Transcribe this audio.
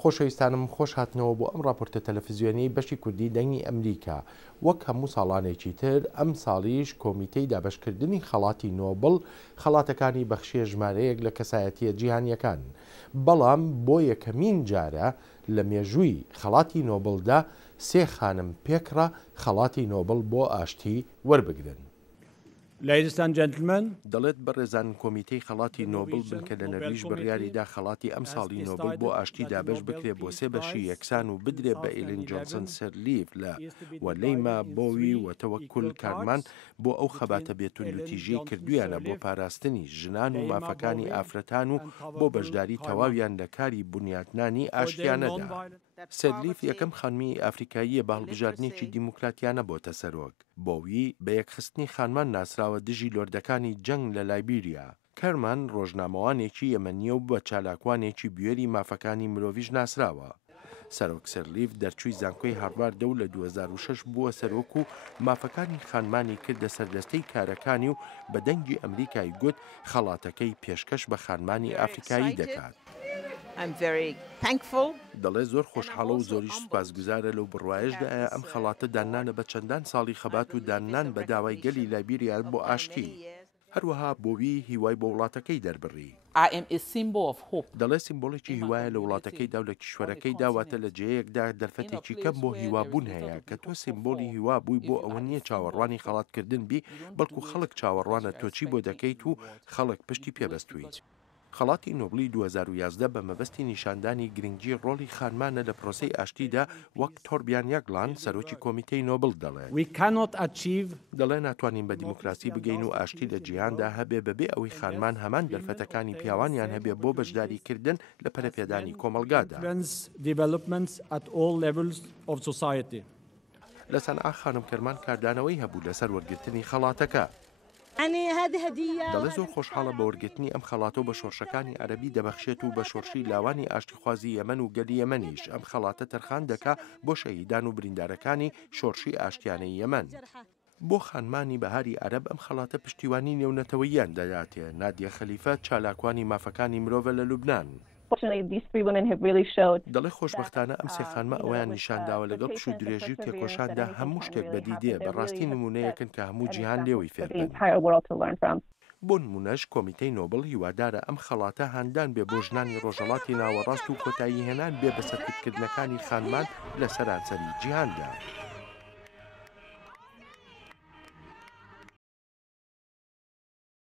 خۆشەویستانم خۆش هاتنەوە بۆ ئەم راپۆرتە تەلەڤیزیۆنی بەشی کوردی دەنگی ئەمریکا. وەک هەموو ساڵانێکی تر ئەم ساڵیش کۆمیتەی دابەشکردنی خەڵاتی نۆبڵ خەڵاتەکانی بەخشیە ژمارەیەک لە کەسایەتیە جیهانیەکان، بەڵام بۆ یەکەمین جارە لە مێژووی خەڵاتی نۆبڵدا 3 خانم پێکڕە خەڵاتی نۆبڵ بۆ ئاشتی وەربگرن. Ladies and gentlemen, دەڵێت بەڕێزان کۆمیتەی خەڵاتی نۆبڵ بنکە لە نەرویژ بڕیاریدا خەڵاتی ئەم ساڵی نۆبڵ بۆ ئاشتی دابەش بکرێت بۆ 3 بەشی یەکسان و بدرێت بە ئیلین جۆنسن سەرلیف لە وەلەیما بۆوی و تەوەکل کارمان بۆ ئەو خەباتە بێتون و تیژەی کردویانە بۆ پاراستنی ژنان و مافەکانی ئافرەتان و بۆ بەشداری تەواویان لە کاری بنیاتنانی ئاشتیانەدا. سەرلیف یەکەم خانمی ئافریکاییە بە هەڵبژاردنێکی دیموکراتیانە بۆتە سەرۆک. بۆوی بە یەکخستنی خانمان ناسراوە دژی لۆردەکانی جەنگ لە لایبیریا. کارمان ڕۆژنامەوانێکی یەمەنیە و بە چالاکوانێکی بوێری مافەکانی مرۆڤیش ناسراوە. سەرۆک سەرلیف دەرچووی زانکۆی هاڕواردە و لە 2006 بووە سەرۆک و مافەکانی خانمانی کردە سەردەستەی کارەکانی و بە دەنگی ئەمریکای گوت خەڵاتەکەی پێشکەش بە خانمانی ئافریکایی دەکات. دەڵێ زۆر خۆشحاڵە و زۆریش سوپاسگوزارە لەو بڕوایشدا ئەم خەڵاتە دانانە بە چەندان ساڵی خەبات و دانان بە داوای گەلی لایبیریا بۆ ئاشتی. هەروەها بۆوی هیوای بۆ وڵاتەکەی دەربڕی. دەڵێ سیمبۆڵێکی هیوایە لە وڵاتەکەیدا و لە کیشوەرەکەی داواتە لە جەیەکدا دەرفەتێکی کەم بۆ هیوابوون هەیە کە تۆ سیمبۆلی هیوا بووی بۆ ئەوە نییە چاوەڕوانی خەڵاتکردن بی، بەڵکو خەڵک چاوەڕوانە تۆچی بۆ دەکەیت و خەڵک پشتی پێبەستوویت. خەڵاتی نۆبڵی 2011 بە مەبەستی نیشاندانی گرنگی ڕۆڵی خانمانە لە پرۆسەی ئاشتیدا وەک تۆربیان یەکلان سەرۆکی کۆمیتەی نۆبڵ دەڵێت. دەڵێ ناتوانین بە دیموکراسی بگەین و ئاشتی لە جیهاندا هەبێ بەبێ ئەوەی خانمان هەمان دەرفەتەکانی پیاوانیان هەبێ بۆ بەشداریکردن لە پەرەپێدانی کۆمەلگادا. لە سەنعا خانم کەرمان کاردانەوەی هەبوو لەسەر وەرگرتنی خەڵاتەکە. دەڵێ زۆر خۆشحاڵە بە وەرگرتنی ئەم خەڵاتە بە شۆرشەکانی عەرەبی دەبەخشێت و بە شۆرشی لاوانی ئاشتیخوازی یەمەن و گەلی یەمەنیش ئەم خەڵاتە تەرخان دەکا بۆ شەهیدان و بریندارەکانی شۆرشی ئاشتیانەی یەمەن. بۆ خانمانی بەهاری عەرەب ئەم خەڵاتە پشتیوانی نێونەتەوەییان دەداتێ. نادیە خەلیفە چالاکوانی مافەکانی مرۆڤە لە لوبنان. دەڵێ خۆشبەختانە ئەم 3 خانمە ئەویان نیشانداوە لەگەڵ پشت و درێژی و تێکۆشاندا هەموو شتێک بەدیدێ بەڕاستی نمونەیەکن کە هەموو جیهان لێوەی فێربن. بۆ نمونەش کۆمیتەی نۆبڵ هیوادارە ئەم خەڵاتە هاندان بێ بۆ ژنانی ڕۆژهەڵاتی ناوەڕاست و کۆتایی هێنان بێ بە سەرکردنەکانی خانمان لە سەرانسەری جیهاندا.